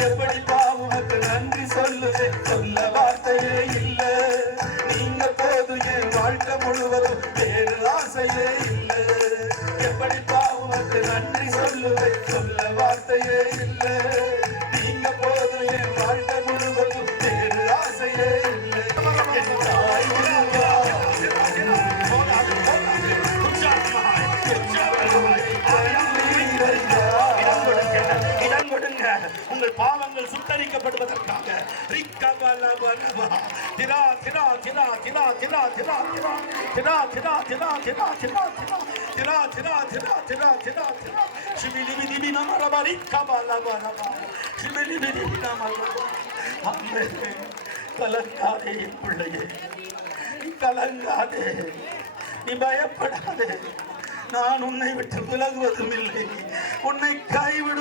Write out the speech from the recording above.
எப்படிப்பா உனக்கு நன்றி சொல்லுவேன் சொல்ல வார்த்தையே இல்ல. நீங்க போது என் வாழ்க்கை முழுவதும் வேறு ஆசையே இல்ல. எப்படிப்பா உனக்கு நன்றி சொல்லுவேன் சொல்ல வார்த்தையே இல்ல. நீங்க போது என் வாழ்க்கை முழுவதும் வேறு ஆசையே இல்லை. உங்கள் பாவங்கள் சுத்தரிக்கப்படுவதற்காக ரிக்கபலபலபா. திரா, திரா, திரா, திரா, திரா, திரா, திரா. திரா, திரா, திரா, திரா, திரா, திரா. திரா, திரா, திரா, திரா, திரா, திரா. சிபிலிபிலிபி நமரப ரிக்கபலபலபா. சிபிலிபிலிபி நமரப. ஆமென். கலங்காதே என் பிள்ளையே நீ கலங்காதே நீ பயப்படாதே நான் உன்னை விட்டு விலகுவதும் இல்லை உன்னை கைவிடுவதும்